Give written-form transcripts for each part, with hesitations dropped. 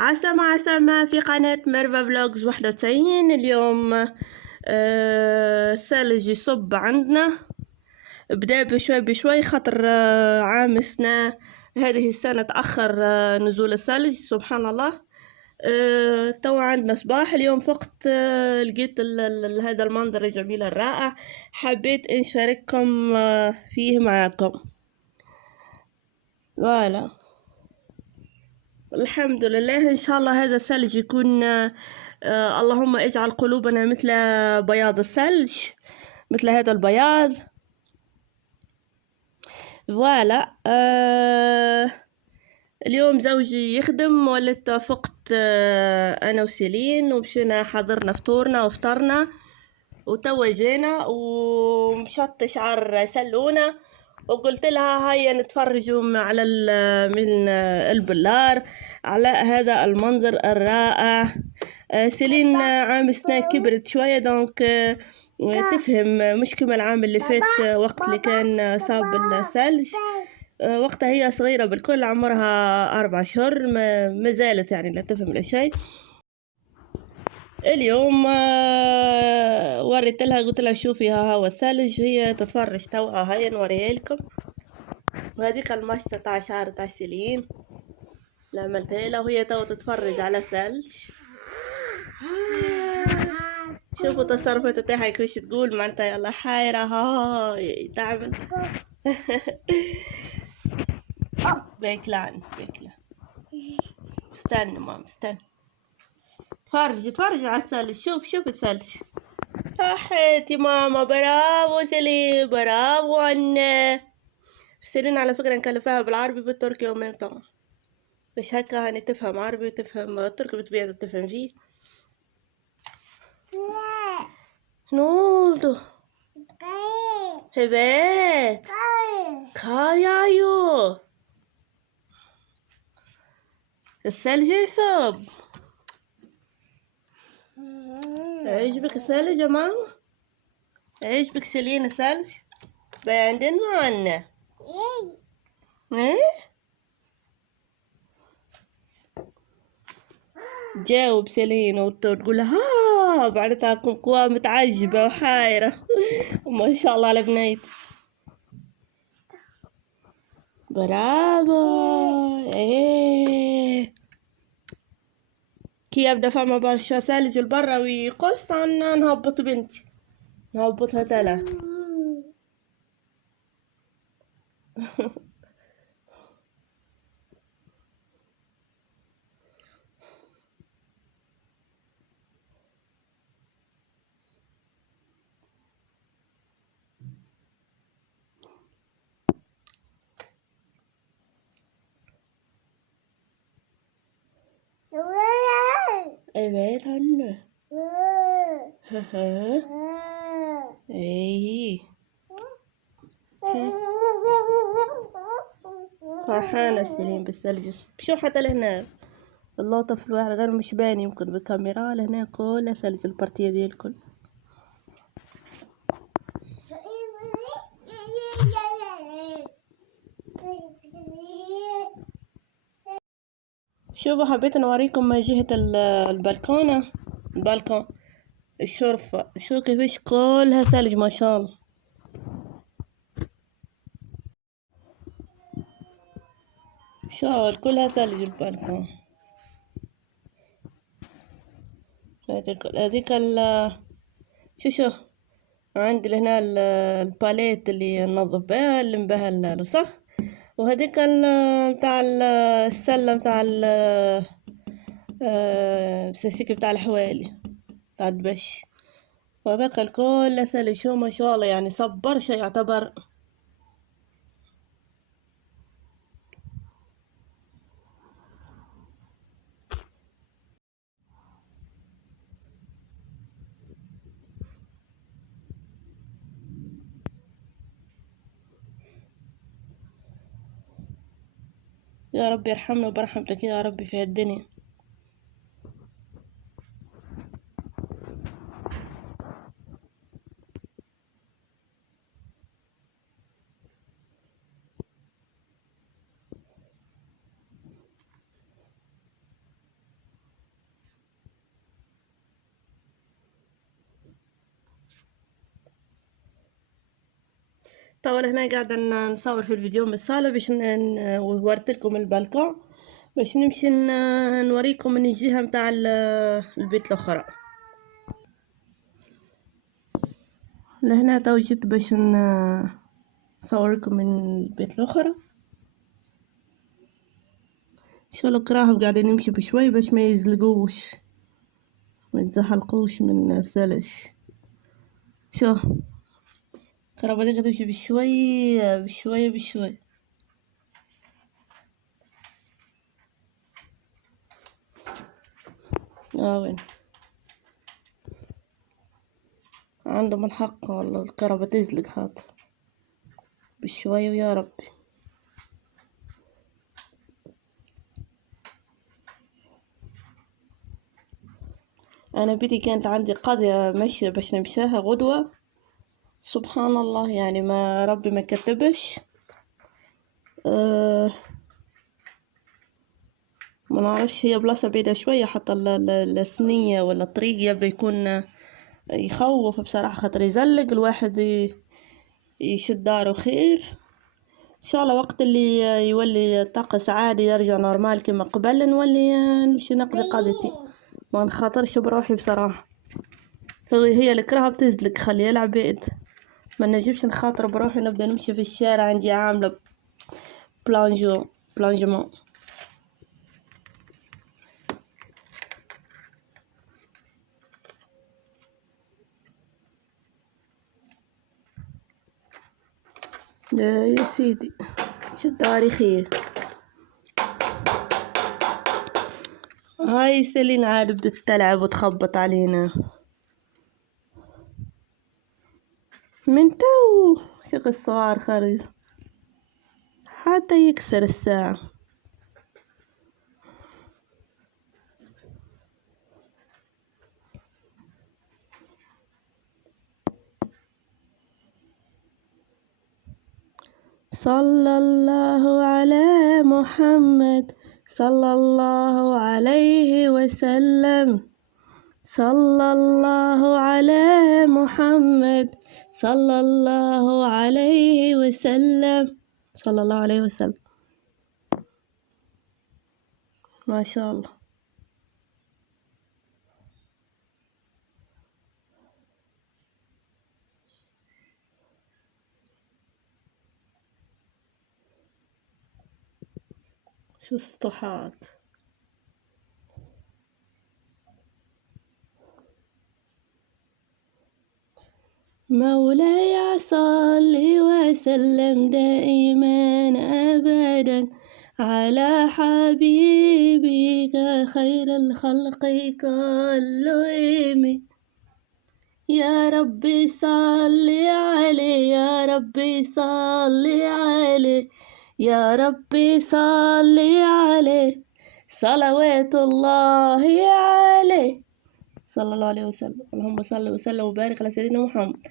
عسامة في قناة ميرفا فلوجز 91. اليوم الثلج يصب عندنا، بدأ بشوي بشوي خاطر عام السنة هذه السنة تأخر نزول الثلج سبحان الله. توا عندنا صباح. اليوم فقت لقيت هذا المنظر الجميل الرائع، حبيت إن شارككم فيه معكم. فوالا الحمد لله، إن شاء الله هذا الثلج يكون اللهم اجعل قلوبنا مثل بياض الثلج، مثل هذا البياض. فوالا اليوم زوجي يخدم، ولت فقت أنا وسيلين ومشينا حضرنا فطورنا وفطرنا، وتوا جينا ومشط شعر سلونة، وقلت لها هيا نتفرجوا على من البلار على هذا المنظر الرائع. سيلين عام سنة كبرت شوية، دونك تفهم مش كما العام اللي فات وقت اللي كان صاب الثلج. وقتها هي صغيرة بالكل، عمرها 4 أشهر، ما زالت يعني لا تفهم لا شيء. اليوم وريت لها، قلت لها شوفي ها هو الثلج، هي تتفرج توها، هيا نوريها لكم. وهذيك المشطة تاع شعر تاع سيلين اللي عملتها لها، وهي توا تتفرج على الثلج. شوفوا تصرفات تاعها كيفاش تقول معناتها يلا حايرة هاي تعمل. بيكلان استنى ماما استنى، تفرج على الثلج. شوف الثلج. صحيتي ماما، برافو سليم، برافو عنا. سيرين على فكرة نكلفها بالعربي بالتركي ومام طبعا، مش هكا هاني تفهم عربي وتفهم تركي بتبيع تفهم فيه. نولدو هبات كار يايو الثلج يصب. عجبك الثلج يا ماما؟ عجبك سيلين الثلج؟ عندنا معنا ايه؟ جاوب سيلين وتقول لها بعدها قوة متعجبة وحايرة. ما شاء الله على بنيت، برافو. ايه كي يبدأ فما برشا ثلج لبرا ويقص عنا نهبط بنتي، نهبطها تلا. ايوه هنا. ايه فرحانة سليم بالثلج. شو حتى لهنا اللقطة في الواحد غير مش باين، يمكن بالكاميرا لهنا كل ثلج البارتية دي الكل. شوفوا حبيت نوريكم جهة البلكونة، البلكون الشرفة، شو كيفاش كلها ثلج ما شاء الله. شو كلها ثلج البلكون. هذيك شو عندي هنا الباليت اللي ننظف بها اللي بها الوسخ، وهذيك بتاع السلة بتاع السلسلة بتاع الحوالي بتاع الدبش، وهذاك الكل ثلج. شو ما شاء الله يعني صبر شي يعتبر. يا رب يرحمنا برحمتك يا رب في الدنيا. طبعا هنا قاعدة نصور في الفيديو من الصالة باش وريت لكم البلكون باش نمشي نوريكم من الجهة متاع البيت الاخرى. لهنا تو جيت باش نصوركم من البيت الاخرى. ان شاء الله كراهم قاعدين نمشي بشوي باش ما يزلقوش ما يتزحلقوش من الثلج. شوف كرا بدي تمشي بشوي بشوي بشوي. وين عندهم الحق والله الكهرباء تزلق خاطر بشوي ويا ربي. انا بيتي كانت عندي قضية ماشية باش نمشاها غدوة، سبحان الله يعني ما ربي ما كتبش. ما نعرفش هي بلاصة بعيدة شوية حتى الثنية ولا الطريق يبي يكون يخوف بصراحة خاطر يزلق الواحد يشد داره خير. ان شاء الله وقت اللي يولي الطقس عادي يرجع نورمال كما قبل نولي نمشي نقضي قضيتي ما نخاطرش بروحي بصراحة. هي الكراهة بتزلق خليها العباد ما نجيبش نخاطر بروحي نبدا نمشي في الشارع عندي عاملة بلانجمون. يا سيدي شد تاريخية. هاي سيلين عاد بدت تلعب وتخبط علينا من تو شق الصغار خرج حتى يكسر الساعة. صلى الله على محمد صلى الله عليه وسلم. صلى الله على محمد صلى الله عليه وسلم. صلى الله عليه وسلم. ما شاء الله. شو السطوحات. مولاي صل وسلم دائما أبدا على حبيبك خير الخلق كلهم. يا ربي صل عليه يا ربي صل عليه يا ربي صل عليه صلوات الله عليه صلى الله عليه وسلم. اللهم صل وسلم وبارك على سيدنا محمد.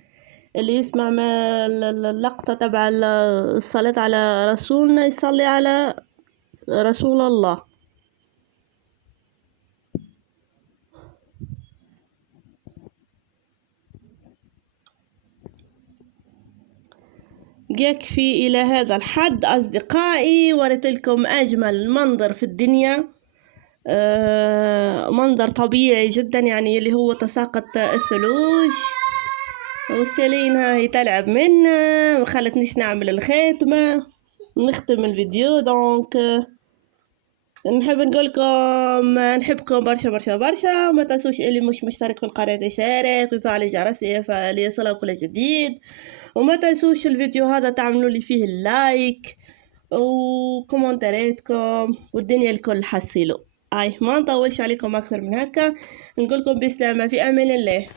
اللي يسمع ما اللقطة تبع الصلاة على رسولنا يصلي على رسول الله. يكفي إلى هذا الحد أصدقائي وريت لكم أجمل منظر في الدنيا. منظر طبيعي جدا يعني اللي هو تساقط الثلوج وسيلين هاي تلعب منا وخلتنيش نعمل الختمة نختم الفيديو. دونك نحب نقولكم نحبكم برشا برشا برشا. ما تنسوش اللي مش مشترك في القناة يشارك ويفعل الجرس ليصله كل جديد. وما تنسوش الفيديو هذا تعملوا لي فيه اللايك وكومنتاراتكم والدنيا الكل حسيلو. ما نطولش عليكم اكثر من هكا نقولكم بسلامة في امان الله.